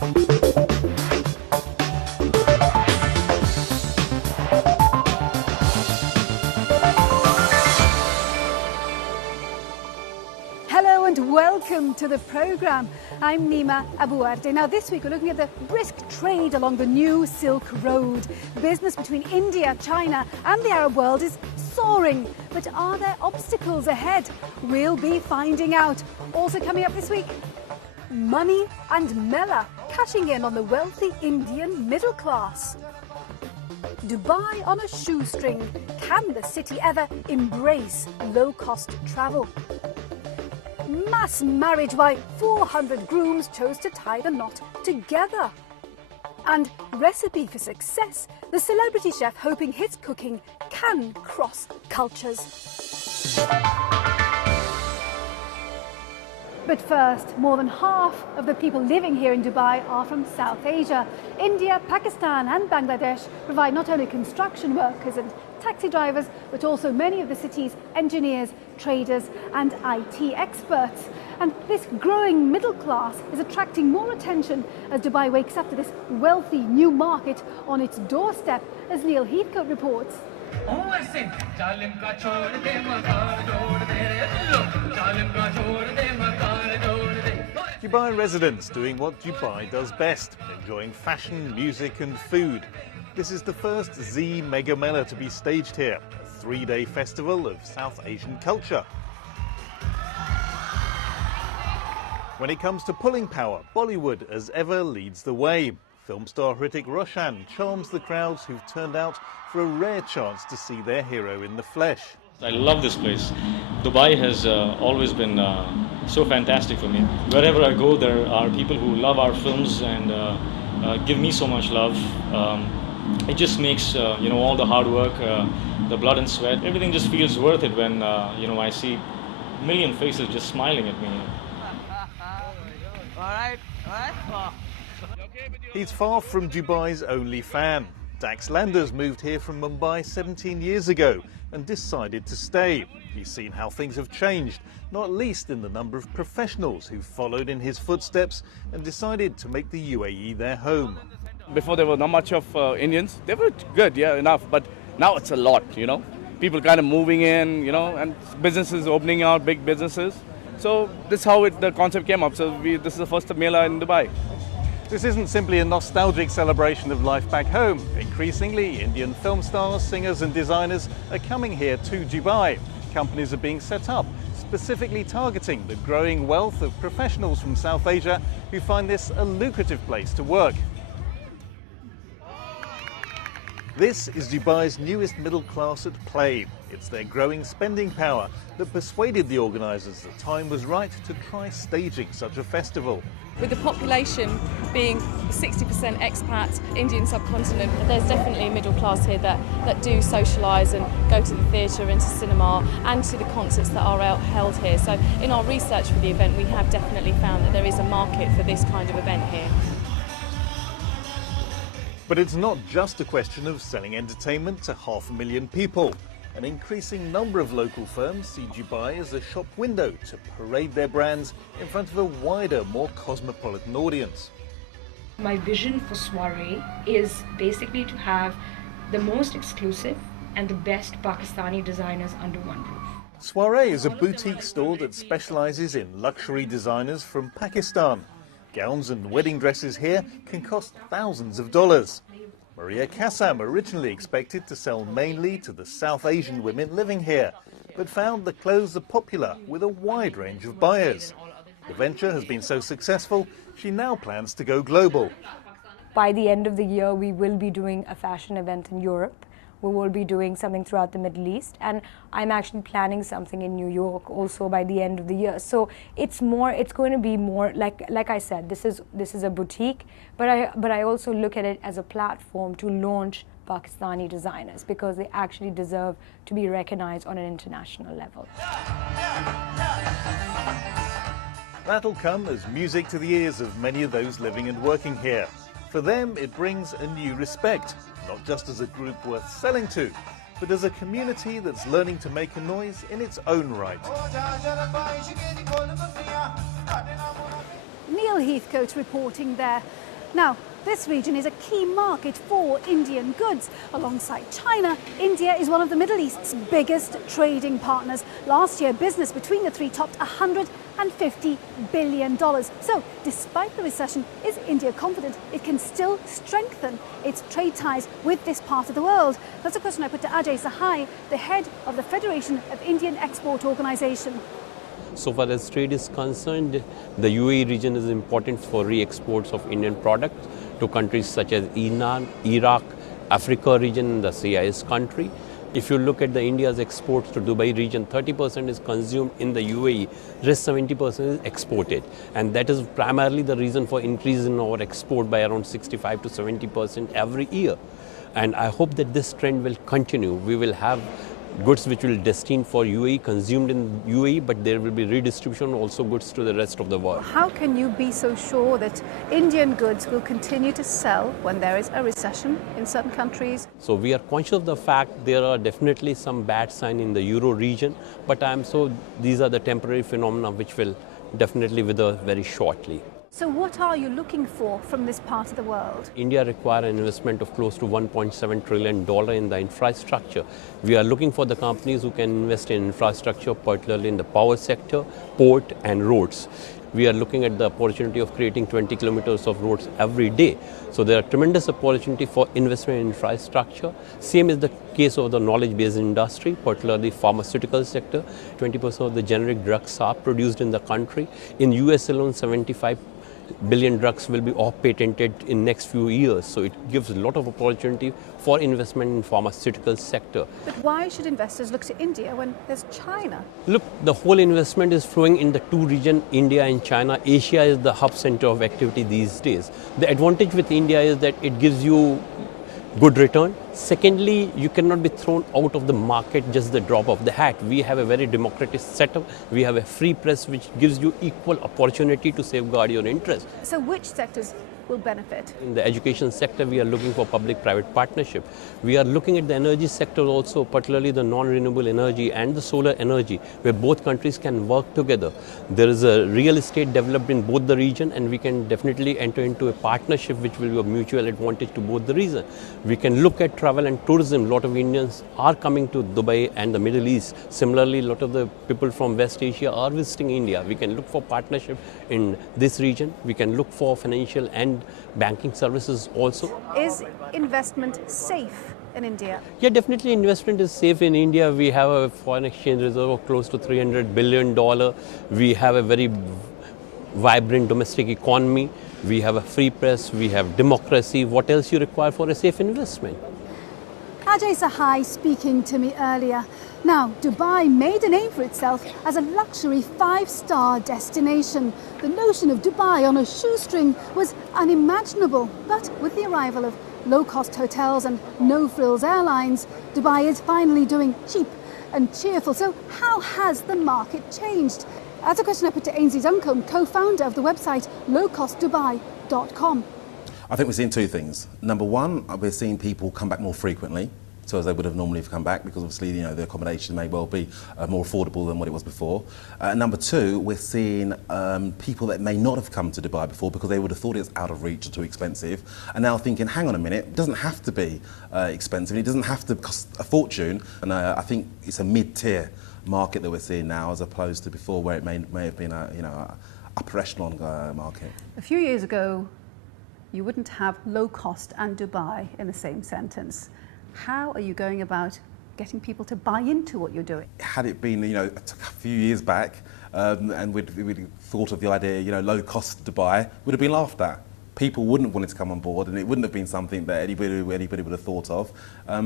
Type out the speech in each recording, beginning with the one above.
Hello and welcome to the programme. I'm Nima Abuarde. Now this week we're looking at the brisk trade along the new Silk Road. Business between India, China and the Arab world is soaring. But are there obstacles ahead? We'll be finding out. Also coming up this week, money and Mela cashing in on the wealthy Indian middle class. Dubai on a shoestring. Can the city ever embrace low-cost travel? Mass marriage, why 400 grooms chose to tie the knot together. And recipe for success, the celebrity chef hoping his cooking can cross cultures. But first, more than half of the people living here in Dubai are from South Asia. India, Pakistan and Bangladesh provide not only construction workers and taxi drivers, but also many of the city's engineers, traders and IT experts. And this growing middle class is attracting more attention as Dubai wakes up to this wealthy new market on its doorstep, as Neil Heathcote reports. Dubai residents doing what Dubai does best, enjoying fashion, music and food. This is the first Z Mega Mela to be staged here, a 3-day festival of South Asian culture. When it comes to pulling power, Bollywood as ever leads the way. Film star Hrithik Roshan charms the crowds who've turned out for a rare chance to see their hero in the flesh. I love this place. Dubai has always been so fantastic for me. Wherever I go, there are people who love our films and give me so much love. It just makes all the hard work, the blood and sweat, everything just feels worth it when I see a million faces just smiling at me. All right. He's far from Dubai's only fan. Dax Landers moved here from Mumbai 17 years ago and decided to stay. He's seen how things have changed, not least in the number of professionals who followed in his footsteps and decided to make the UAE their home. Before there were not much of Indians. They were good, yeah, enough, but now it's a lot, People kind of moving in, and businesses opening out, big businesses. So this is how the concept came up. So this is the first Mela in Dubai. This isn't simply a nostalgic celebration of life back home. Increasingly, Indian film stars, singers and designers are coming here to Dubai. Companies are being set up, specifically targeting the growing wealth of professionals from South Asia who find this a lucrative place to work. This is Dubai's newest middle class at play. It's their growing spending power that persuaded the organisers the time was right to try staging such a festival. With the population being 60% expat, Indian subcontinent, there's definitely a middle class here that do socialise and go to the theatre and to cinema and to the concerts that are held here. So in our research for the event, we have definitely found that there is a market for this kind of event here. But it's not just a question of selling entertainment to 500,000 people. An increasing number of local firms see Dubai as a shop window to parade their brands in front of a wider, more cosmopolitan audience. My vision for Soiree is basically to have the most exclusive and the best Pakistani designers under one roof. Soiree is a boutique store that specialises in luxury designers from Pakistan. Gowns and wedding dresses here can cost thousands of dollars. Maria Kassam originally expected to sell mainly to the South Asian women living here, but found the clothes are popular with a wide range of buyers. The venture has been so successful, she now plans to go global. By the end of the year, we will be doing a fashion event in Europe. We will be doing something throughout the Middle East, and I'm actually planning something in New York also by the end of the year. So it's going to be more like I said, this is a boutique, but I also look at it as a platform to launch Pakistani designers because they actually deserve to be recognized on an international level. That'll come as music to the ears of many of those living and working here. For them, it brings a new respect, not just as a group worth selling to, but as a community that's learning to make a noise in its own right. Neil Heathcote reporting there. Now, this region is a key market for Indian goods. Alongside China, India is one of the Middle East's biggest trading partners. Last year, business between the three topped $150 billion. So, despite the recession, is India confident it can still strengthen its trade ties with this part of the world? That's a question I put to Ajay Sahai, the head of the Federation of Indian Export Organisation. So far as trade is concerned, the UAE region is important for re-exports of Indian products to countries such as Iran, Iraq, Africa region, and the CIS country. If you look at the India's exports to Dubai region, 30% is consumed in the UAE, rest 70% is exported. And that is primarily the reason for increase in our export by around 65 to 70% every year. And I hope that this trend will continue. We will have goods which will destined for UAE, consumed in UAE, but there will be redistribution also goods to the rest of the world. How can you be so sure that Indian goods will continue to sell when there is a recession in certain countries? So we are conscious of the fact there are definitely some bad signs in the Euro region, but these are the temporary phenomena which will definitely wither very shortly. So what are you looking for from this part of the world? India requires an investment of close to $1.7 trillion in the infrastructure. We are looking for the companies who can invest in infrastructure, particularly in the power sector, port and roads. We are looking at the opportunity of creating 20 kilometers of roads every day. So there are tremendous opportunity for investment in infrastructure. Same is the case of the knowledge-based industry, particularly pharmaceutical sector. 20% of the generic drugs are produced in the country. In US alone, 75 billion drugs will be off-patented in next few years. So it gives a lot of opportunity for investment in pharmaceutical sector. But why should investors look to India when there's China? Look, the whole investment is flowing in the two regions, India and China. Asia is the hub center of activity these days. The advantage with India is that it gives you good return. Secondly, you cannot be thrown out of the market just the drop of the hat. We have a very democratic setup. We have a free press which gives you equal opportunity to safeguard your interests. So which sectors will benefit? In the education sector, we are looking for public-private partnership. We are looking at the energy sector also, particularly the non-renewable energy and the solar energy, where both countries can work together. There is a real estate developed in both the region, and we can definitely enter into a partnership which will be of mutual advantage to both the region. We can look at travel and tourism. A lot of Indians are coming to Dubai and the Middle East. Similarly, a lot of the people from West Asia are visiting India. We can look for partnership in this region. We can look for financial and banking services also. Is investment safe in India? Yeah, definitely investment is safe in India. We have a foreign exchange reserve of close to $300 billion. We have a very vibrant domestic economy. We have a free press. We have democracy. What else you require for a safe investment? Ajay Sahai speaking to me earlier. Now, Dubai made a name for itself as a luxury 5-star destination. The notion of Dubai on a shoestring was unimaginable, but with the arrival of low-cost hotels and no-frills airlines, Dubai is finally doing cheap and cheerful. So how has the market changed? That's a question I put to Ainsley Duncombe, co-founder of the website lowcostdubai.com. I think we're seeing two things. Number one, we're seeing people come back more frequently, so as they would have normally come back, because obviously the accommodation may well be more affordable than what it was before. Number two, we're seeing people that may not have come to Dubai before because they would have thought it's out of reach or too expensive, and now thinking, hang on a minute, it doesn't have to be expensive, it doesn't have to cost a fortune, and I think it's a mid-tier market that we're seeing now as opposed to before where it may have been a upper echelon market. A few years ago, you wouldn't have low cost and Dubai in the same sentence. How are you going about getting people to buy into what you're doing? Had it been, a few years back, and we'd thought of the idea, low cost Dubai, would have been laughed at. People wouldn't have wanted to come on board, and it wouldn't have been something that anybody would have thought of.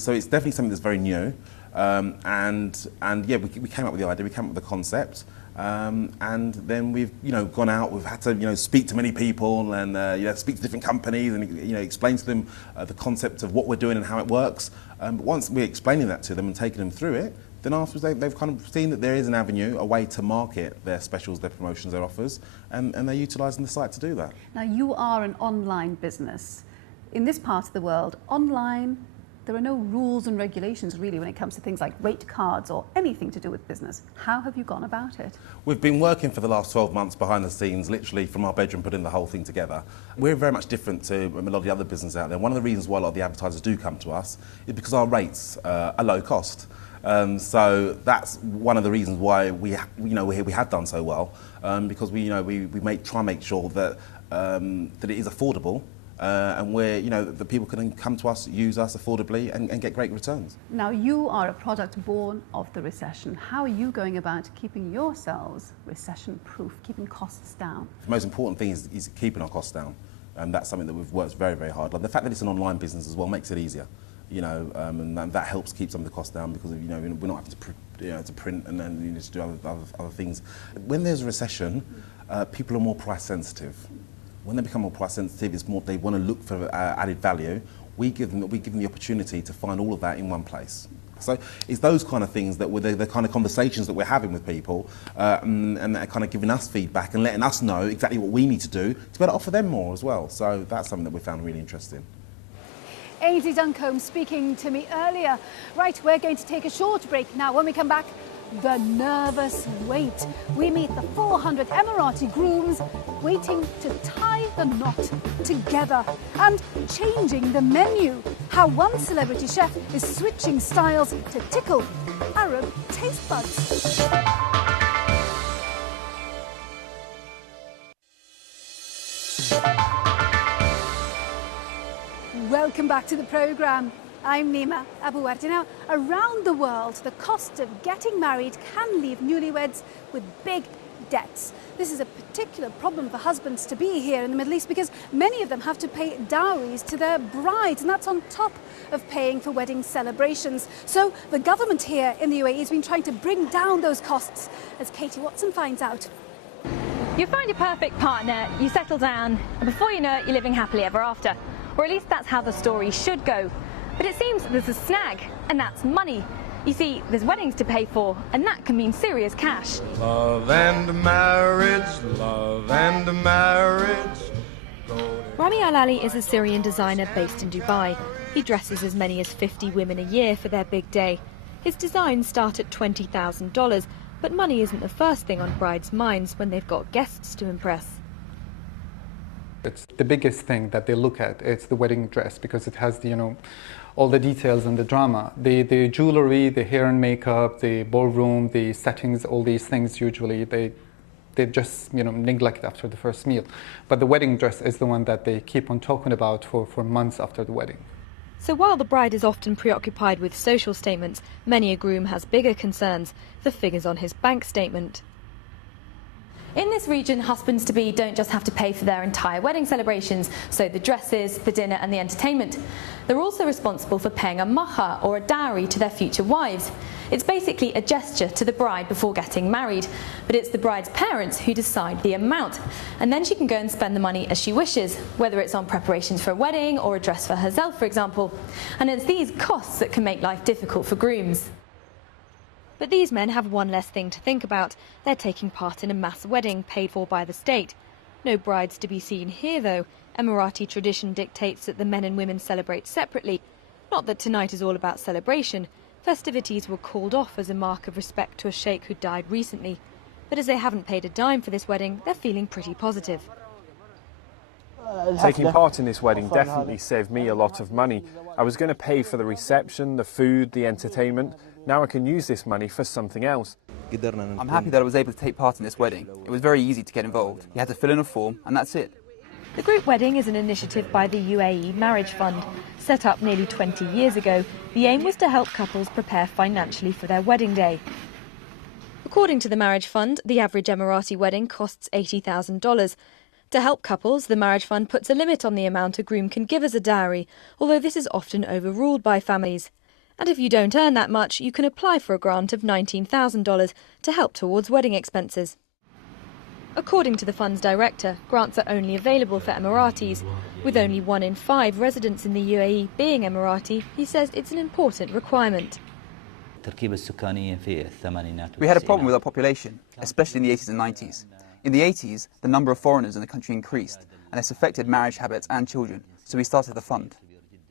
So it's definitely something that's very new. And yeah, we came up with the idea, we came up with the concept. And then we've gone out, we've had to speak to many people and speak to different companies and explain to them the concept of what we're doing and how it works. But once we're explaining that to them and taking them through it, then afterwards they've kind of seen that there is an avenue, a way to market their specials, their promotions, their offers, and they're utilising the site to do that. Now, you are an online business. In this part of the world, online There are no rules and regulations really when it comes to things like rate cards or anything to do with business. How have you gone about it? We've been working for the last 12 months behind the scenes, literally from our bedroom, putting the whole thing together. We're very much different to a lot of the other businesses out there. One of the reasons why a lot of the advertisers do come to us is because our rates are low cost. So that's one of the reasons why we have done so well, because we try and make sure that that it is affordable. And where the people can come to us, use us affordably and get great returns. Now you are a product born of the recession. How are you going about keeping yourselves recession proof, keeping costs down? The most important thing is keeping our costs down, and that's something that we've worked very, very hard on. The fact that it's an online business as well makes it easier, and that helps keep some of the costs down because we're not having to print and then to do other things. When there's a recession, people are more price sensitive. When they become more price sensitive, it's more they want to look for added value. We give them the opportunity to find all of that in one place. So it's those kind of things that the kind of conversations that we're having with people, and they're kind of giving us feedback and letting us know exactly what we need to do to be able to offer them more as well. So that's something that we found really interesting. Ainsley Duncombe speaking to me earlier. Right, we're going to take a short break now. When we come back, the nervous wait. We meet the 400 Emirati grooms waiting to tie the knot together and changing the menu. How one celebrity chef is switching styles to tickle Arab taste buds. Welcome back to the programme. I'm Nima Abu Wardi. Now, around the world, the cost of getting married can leave newlyweds with big debts. This is a particular problem for husbands to be here in the Middle East because many of them have to pay dowries to their brides, and that's on top of paying for wedding celebrations. So the government here in the UAE has been trying to bring down those costs, as Katie Watson finds out. You find your perfect partner, you settle down, and before you know it, you're living happily ever after. Or at least that's how the story should go. But it seems there's a snag, and that's money. You see, there's weddings to pay for, and that can mean serious cash. Love and marriage, love and marriage. Rami Al-Ali is a Syrian designer based in Dubai. He dresses as many as 50 women a year for their big day. His designs start at $20,000, but money isn't the first thing on brides' minds when they've got guests to impress. It's the biggest thing that they look at. It's the wedding dress because it has all the details and the drama. The jewelry, the hair and makeup, the ballroom, the settings, all these things usually they just neglect after the first meal. But the wedding dress is the one that they keep on talking about for months after the wedding. So while the bride is often preoccupied with social statements, many a groom has bigger concerns: the figures on his bank statement. In this region, husbands-to-be don't just have to pay for their entire wedding celebrations, so the dresses, the dinner and the entertainment. They're also responsible for paying a mahar, or a dowry, to their future wives. It's basically a gesture to the bride before getting married, but it's the bride's parents who decide the amount, and then she can go and spend the money as she wishes, whether it's on preparations for a wedding or a dress for herself, for example. And it's these costs that can make life difficult for grooms. But these men have one less thing to think about. They're taking part in a mass wedding paid for by the state. No brides to be seen here, though. Emirati tradition dictates that the men and women celebrate separately. Not that tonight is all about celebration. Festivities were called off as a mark of respect to a sheikh who died recently. But as they haven't paid a dime for this wedding, they're feeling pretty positive. Taking part in this wedding definitely saved me a lot of money. I was going to pay for the reception, the food, the entertainment. Now I can use this money for something else. I'm happy that I was able to take part in this wedding. It was very easy to get involved. You had to fill in a form, and that's it. The group wedding is an initiative by the UAE Marriage Fund. Set up nearly 20 years ago, the aim was to help couples prepare financially for their wedding day. According to the Marriage Fund, the average Emirati wedding costs $80,000. To help couples, the Marriage Fund puts a limit on the amount a groom can give as a dowry, although this is often overruled by families. And if you don't earn that much, you can apply for a grant of $19,000 to help towards wedding expenses. According to the fund's director, grants are only available for Emiratis. With only 1 in 5 residents in the UAE being Emirati, he says it's an important requirement. We had a problem with our population, especially in the 80s and 90s. In the 80s, the number of foreigners in the country increased, and this affected marriage habits and children, so we started the fund.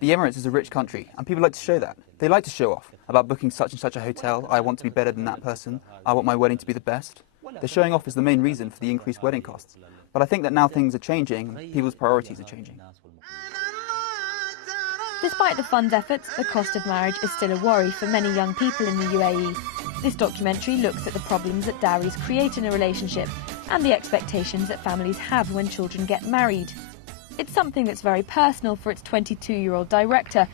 The Emirates is a rich country, and people like to show that. They like to show off about booking such and such a hotel. I want to be better than that person. I want my wedding to be the best. The showing off is the main reason for the increased wedding costs. But I think that now things are changing, and people's priorities are changing. Despite the fund's efforts, the cost of marriage is still a worry for many young people in the UAE. This documentary looks at the problems that dowries create in a relationship and the expectations that families have when children get married. It's something that's very personal for its 22-year-old director.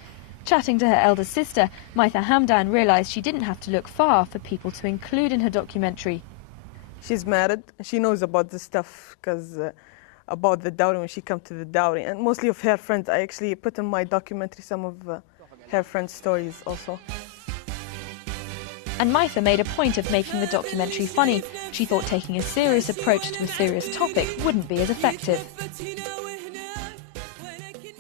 Chatting to her elder sister, Maitha Hamdan realised she didn't have to look far for people to include in her documentary. She's married, and she knows about this stuff because about the dowry when she comes to the dowry. And mostly of her friends, I actually put in my documentary some of her friends' stories also. And Maitha made a point of making the documentary funny. She thought taking a serious approach to a serious topic wouldn't be as effective.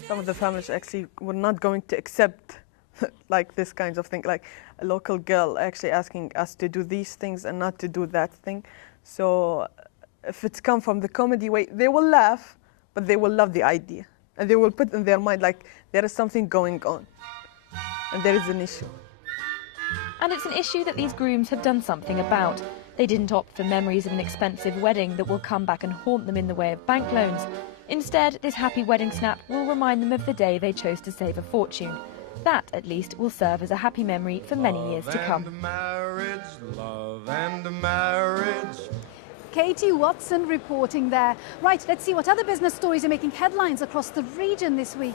Some of the families actually were not going to accept like this kinds of thing, like a local girl actually asking us to do these things and not to do that thing. So if it's come from the comedy way, they will laugh, but they will love the idea. And they will put in their mind like there is something going on and there is an issue. And it's an issue that these grooms have done something about. They didn't opt for memories of an expensive wedding that will come back and haunt them in the way of bank loans. Instead, this happy wedding snap will remind them of the day they chose to save a fortune. That, at least, will serve as a happy memory for many years to come. Love and marriage. Katie Watson reporting there. Right, let's see what other business stories are making headlines across the region this week.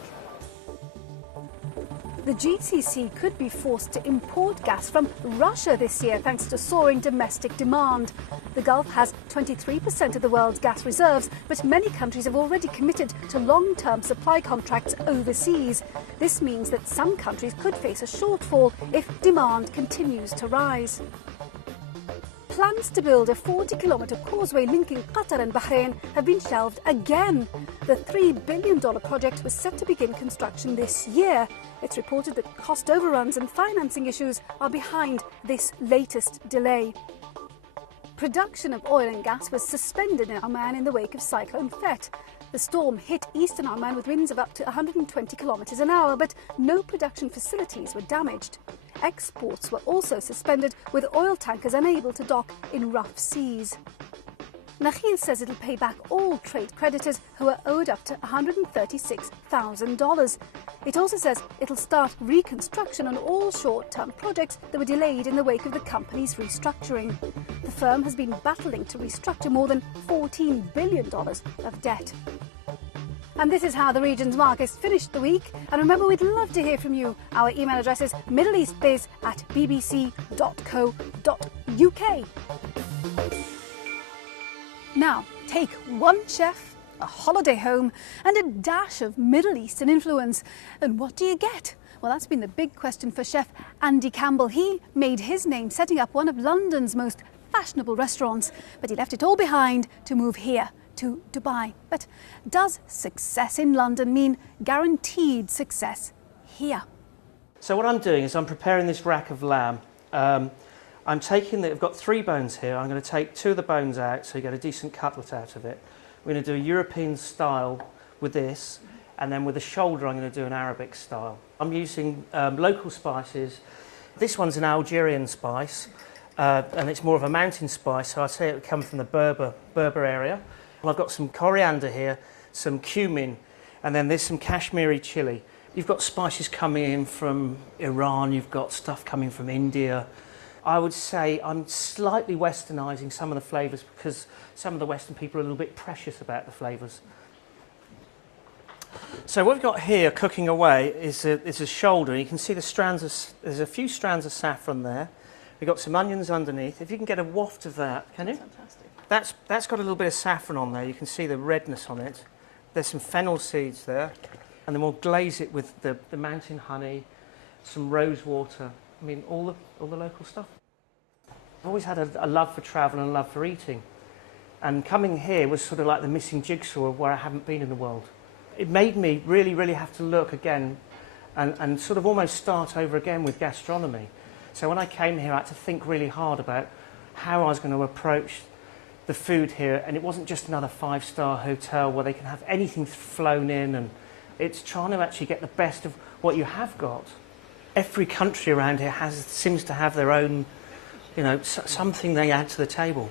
The GCC could be forced to import gas from Russia this year thanks to soaring domestic demand. The Gulf has 23% of the world's gas reserves, but many countries have already committed to long-term supply contracts overseas. This means that some countries could face a shortfall if demand continues to rise. Plans to build a 40-kilometre causeway linking Qatar and Bahrain have been shelved again. The $3 billion project was set to begin construction this year. It's reported that cost overruns and financing issues are behind this latest delay. Production of oil and gas was suspended in Oman in the wake of Cyclone Fet. The storm hit eastern Oman with winds of up to 120 kilometres an hour, but no production facilities were damaged. Exports were also suspended, with oil tankers unable to dock in rough seas. Nakheel says it'll pay back all trade creditors who are owed up to $136,000. It also says it'll start reconstruction on all short-term projects that were delayed in the wake of the company's restructuring. The firm has been battling to restructure more than $14 billion of debt. And this is how the region's markets finished the week. And remember, we'd love to hear from you. Our email address is middleeastbiz@bbc.co.uk. Now, take one chef, a holiday home, and a dash of Middle Eastern influence. And what do you get? Well, that's been the big question for chef Andy Campbell. He made his name setting up one of London's most fashionable restaurants, but he left it all behind to move here to Dubai. But does success in London mean guaranteed success here? So what I'm doing is I'm preparing this rack of lamb. I'm taking I've got 3 bones here. I'm going to take 2 of the bones out so you get a decent cutlet out of it. We're going to do a European style with this, and then with the shoulder I'm going to do an Arabic style. I'm using local spices. This one's an Algerian spice, and it's more of a mountain spice, so I'd say it would come from the Berber area. I've got some coriander here, some cumin, and then there's some Kashmiri chili. You've got spices coming in from Iran, you've got stuff coming from India. I would say I'm slightly westernising some of the flavours because some of the Western people are a little bit precious about the flavours. So what we've got here cooking away is a shoulder. You can see the strands there's a few strands of saffron there. We've got some onions underneath. If you can get a waft of that, can you? Fantastic. That's got a little bit of saffron on there. You can see the redness on it. There's some fennel seeds there. And then we'll glaze it with the mountain honey, some rose water. I mean, all the local stuff. I've always had a love for travel and a love for eating. And coming here was sort of like the missing jigsaw of where I haven't been in the world. It made me really, really have to look again and sort of almost start over again with gastronomy. So when I came here, I had to think really hard about how I was going to approach the food here. And it wasn't just another 5-star hotel where they can have anything flown in, and It's trying to actually get the best of what you have got. Every country around here seems to have their own, you know, something they add to the table.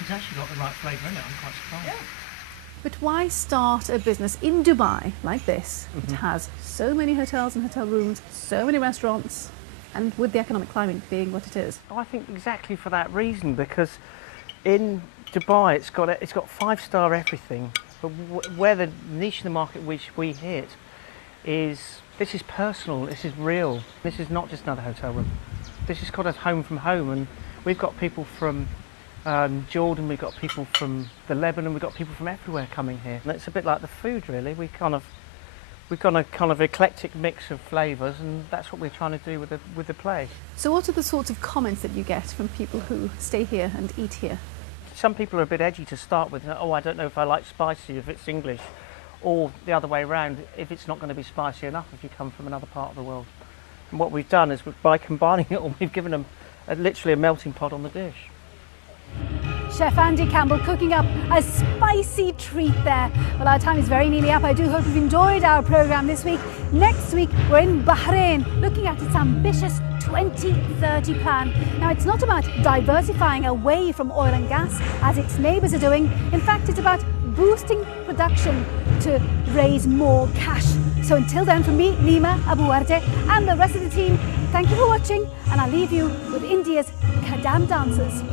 It's actually got the right flavour in it, I'm quite surprised. Yeah. But why start a business in Dubai like this? It has so many hotels and hotel rooms, so many restaurants, and with the economic climate being what it is. I think exactly for that reason, because in Dubai it's got five-star everything, but where the niche in the market which we hit is, this is personal, this is real, this is not just another hotel room. This is called a home from home, and we've got people from Jordan, we've got people from the Lebanon, we've got people from everywhere coming here. And it's a bit like the food, really. We've got a kind of eclectic mix of flavours, and that's what we're trying to do with the place. So what are the sorts of comments that you get from people who stay here and eat here? Some people are a bit edgy to start with. Oh, I don't know if I like spicy if it's English, or the other way around, if it's not going to be spicy enough if you come from another part of the world. And what we've done is, by combining it all, we've given them literally a melting pot on the dish. Chef Andy Campbell cooking up a spicy treat there. Well, our time is very nearly up. I do hope you've enjoyed our programme this week. Next week, we're in Bahrain, looking at its ambitious 2030 plan. Now, it's not about diversifying away from oil and gas, as its neighbours are doing. In fact, it's about boosting production to raise more cash. So until then, from me, Nima Abu Warde, and the rest of the team, thank you for watching, and I'll leave you with India's Kadam dancers.